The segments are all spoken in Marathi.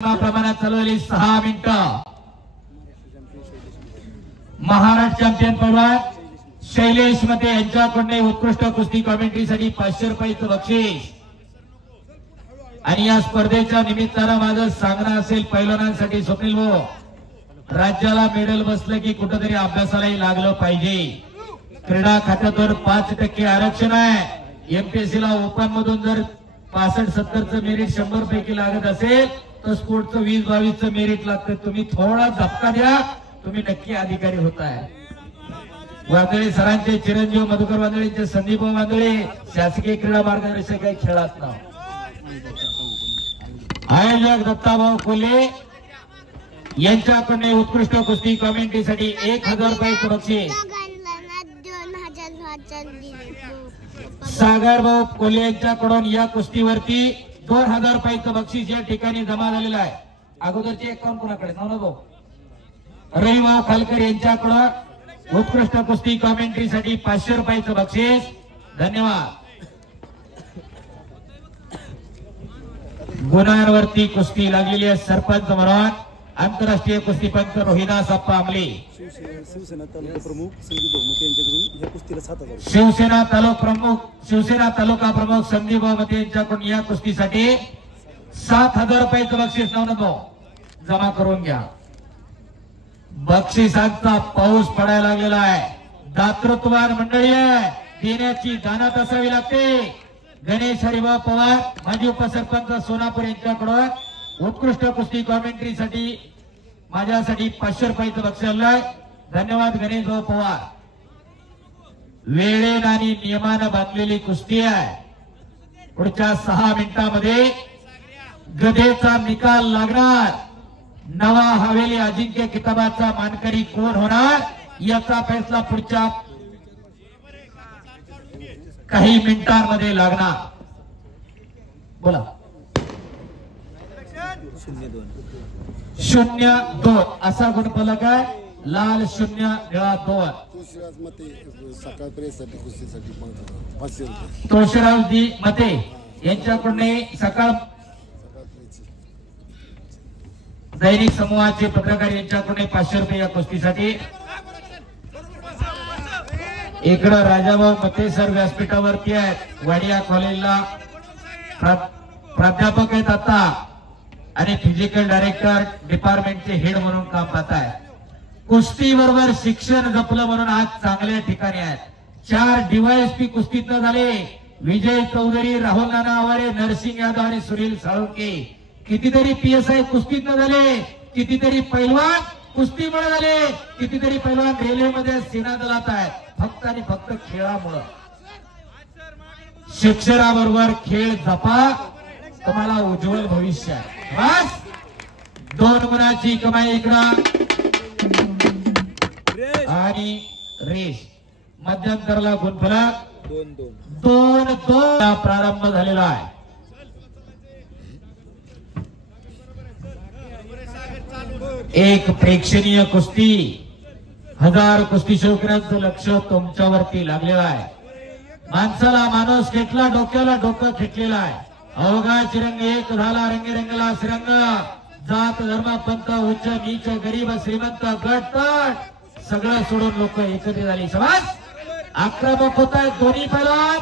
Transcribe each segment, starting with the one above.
प्रमाणात चालवली 6 मिनिटं। महाराष्ट्र चॅम्पियन पैलवान शैलेश मते यांच्याकडून उत्कृष्ट कुस्ती कॉमेंट्रीसाठी 500 रुपयाचं बक्षीस। आणि या स्पर्धेच्या निमित्तानं माझं सांगणं असेल पैलवानांसाठी, स्वप्नील भाऊ, राज्याला मेडल बसलं की कुठेतरी अभ्यासालाही लागलं पाहिजे। क्रीडा खात्यावर 5% आरक्षण आहे। एमपीएससी ला ओपन मधून जर 65-70चं मेरिट 100 पैकी लागत असेल तर स्पोर्टचं 20-22चं मेरिट लागतं। तुम्ही थोडा धक्का द्या, तुम्ही नक्की अधिकारी होताय। वांदळे सरांचे चिरंजीव मधुकर वांदळेचे संदीप वांदळे शासकीय क्रीडा मार्गदर्शक आहे खेळात नाव। आयोजक दत्ताभाऊ कोल्हे यांच्याकडून उत्कृष्ट कुस्ती कॉमेंट्रीसाठी 1000 रुपयाचं बक्षीस। सागर भाऊ कोल्हे यांच्याकडून या कुस्तीवरती 2000 रुपयाचं बक्षीस या ठिकाणी जमा झालेलं आहे। अगोदरचे अकाउंट कोणाकडे? भाऊ रविभाऊ खालकर यांच्याकडून उत्कृष्ट कुस्ती कॉमेंट्रीसाठी 500 रुपयाचं बक्षीस। धन्यवाद। गुणांवरती कुस्ती लागलेली आहे। सरपंच म्हणून आंतरराष्ट्रीय कुस्तीपंच रोहिदास अप्पा आमले, शिवसेना तालुका प्रमुख संदीप मते यांच्याकडून या कुस्तीसाठी 7000 रुपयाचं बक्षीस जमा करून घ्या। बक्षिसांचा पाऊस पडायला लागलेला आहे। दातृत्ववान मंडळी आहे, देण्याची दानत असावी लागते। गणेश हरिभाऊ पवार माजी उपसरपंच सोनापूर यांच्याकडून उत्कृष्ट कुस्ती कॉमेंट्रीसाठी माझ्यासाठी 500 रुपयाचं बक्षीस आलंय। धन्यवाद गणेश भाऊ पवार। वेळेन आणि नियमानं बांधलेली कुस्ती आहे। पुढच्या 6 मिनिटांमध्ये गदेचा निकाल लागणार। नवा हवेली अजिंक्य किताबाचा मानकरी कोण होणार याचा फैसला पुढच्या काही मिनिटांमध्ये लागणार। बोला। 0-2 असा गुणफलक आहे। लाल 0 निळा 2। तुळशीरावजी मते यांच्याकडून सकाळ दैनिक समूहाचे पत्रकार यांच्याकडून 500 रुपये या कुस्तीसाठी। इकडं राजाभाऊ मते सर व्यासपीठावरती आहेत, वाडिया कॉलेजला प्राध्यापक आहेत आता आणि फिजिकल डायरेक्टर डिपार्टमेंटचे हेड म्हणून काम पाहत आहेत। कुस्ती बरोबर शिक्षण जपलं म्हणून आज चांगल्या ठिकाणी आहेत। 4 डीवायएसपी कुस्तीतनं झाले। विजय चौधरी, राहुल नाना आवारे, नरसिंग यादव आणि सुनील साळुंके। कितीतरी पीएसआय कुस्तीतनं झाले, कितीतरी पैलवान कुस्तीमुळे झाले, कितीतरी पैलवान रेल्वेमध्ये सेना दलात आहेत। फक्त आणि फक्त खेळामुळे। शिक्षणाबरोबर खेळ जपा, तुम्हाला उज्ज्वल भविष्य आहे। बस 2 गुणाची कमाई इकडं आणि रेस मध्यंतरला गुणफलक 2-2 प्रारंभ झालेला आहे। एक प्रेक्षणीय कुस्ती। 1000 कुस्ती शौकीनांचं लक्ष तुमच्यावरती लागलेलं आहे। माणसाला माणूस खेटला, डोक्याला डोकं खेटलेलं आहे। अवघा चिरंग एक झाला, रंगेरंगला श्रीरंग। जात धर्म पंथ उच्च नीच गरीब श्रीमंत गट तट सगळं सोडून लोक एकत्रित झाली। समाज आक्रमक होत आहेत दोन्ही पैलवान।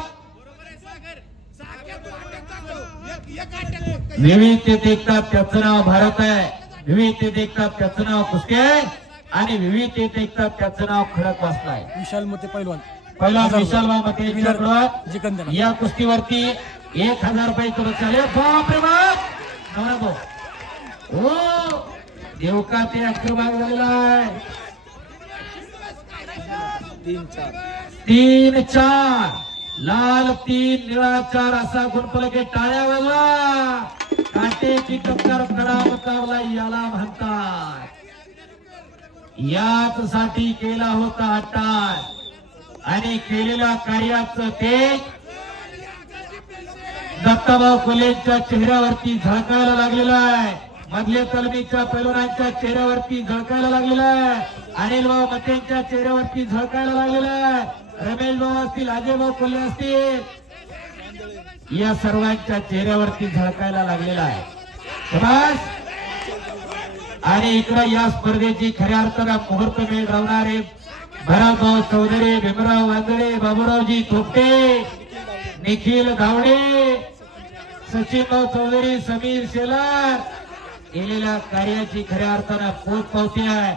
विविधतेत एकता त्याचं नाव भारत आहे। विविधतेत एकता त्याचं नाव कुस्ती आहे आणि विविधतेत एकता त्याचं नाव खडक वाचला आहे। विशाल मते पैलवान विशाल मते यांच्याकडून या कुस्तीवरती 1000 रुपयाचं बक्षीस आले। बापरे बाप, हो देवका ते अक्रमाग झालेला आहे। 3-4 लाल 3 निळा 4 असा गुणफलक। टाळ्या वाजवा। काटेची टक्कर, कडा मुकाबला याला म्हणतात। याच साठी केला होता अट्टास आणि केलेल्या कार्याचं ते दत्ताभाऊ कोल्हेंच्या चेहऱ्यावरती झळकायला लागलेलं आहे। मधले तालमीच्या पैलवानांच्या चेहऱ्यावरती झळकायला लागलेलं आहे। अनिल भाऊ मतेंच्या चेहऱ्यावरती झळकायला लागलेलं आहे। रमेश भाऊ असतील, अजय भाऊ कोल्हे असतील, या सर्वांच्या चेहऱ्यावरती झळकायला लागलेला आहे। बस आणि इकडे या स्पर्धेची खऱ्या अर्थानं मुहूर्त मेळ राहणारे भरतभाऊ चौधरी, भीमराव वांदळे, बाबूरावजी थोपटे, निखिल धावडे, सचिनभाऊ चौधरी, समीर शेलार केलेल्या कार्याची खऱ्या अर्थानं पोचपावती आहे.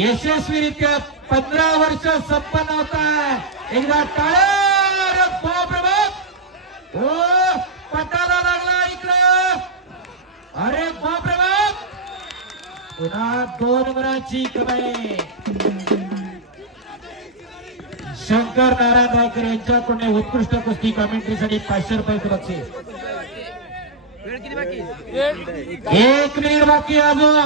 यशस्वीरित्या 15 वर्ष संपन्न होत आहे. एकदा टाळ्या. बाप रे बाप. ओ पटाला लागला इकडं. अरे बाप रे बाप. पुन्हा 2 नंबराची कमाई. शंकर नारायण रायकर यांच्याकडून उत्कृष्ट कुस्ती कॉमेंट्रीसाठी 500 रुपये बक्षीस. 1 मिनिट बाकी अजून.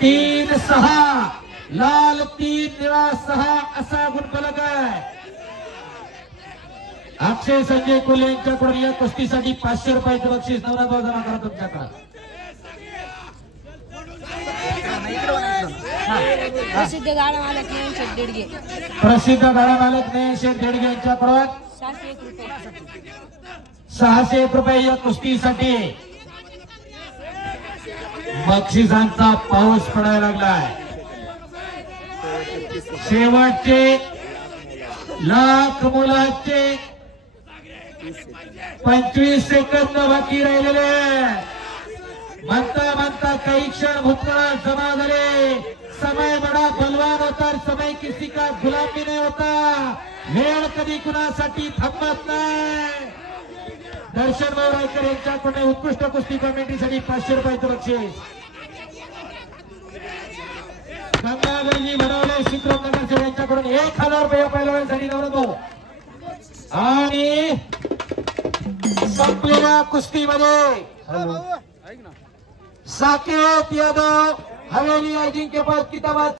3-6 लाल 3 निळा 6 असा गुणफलक आहे. अक्षय संजय कोल्हे यांच्याकडून या कुस्तीसाठी 500 रुपयाचं बक्षीस. नवनाथ जमा करा तुमच्याकडे. प्रसिद्ध गाडा मालक ज्ञानशेठ देडगे. प्रसिद्ध गाडा मालक ज्ञानशेठ देडगे यांच्याकडून 601 रुपये या कुस्तीसाठी. बक्षिसांचा पाऊस पडायला लागलाय. शेवटचे लाख मुलाचे 25 सेकंद बाकी राहिलेले. म्हणता म्हणता काही क्षण भूतकाळात जमा झाले. समय बडा बलवान होता, समय किसी का गुलाम भी नहीं होता. वेळ कधी कुणासाठी थांबत नाही. दर्शन भाऊ रायकर यांच्याकडून उत्कृष्ट कुस्ती कॉमेंट्रीसाठी 500 रुपयाचं बक्षीस. गंगाधरजी बनवले शिक्रम नगरसेवक यांच्याकडून 1000 रुपये पहिलवानांसाठी नवरतो. आणि संपलेल्या कुस्तीमध्ये साकेत यादव हवेली अजिंक्यपद किताबात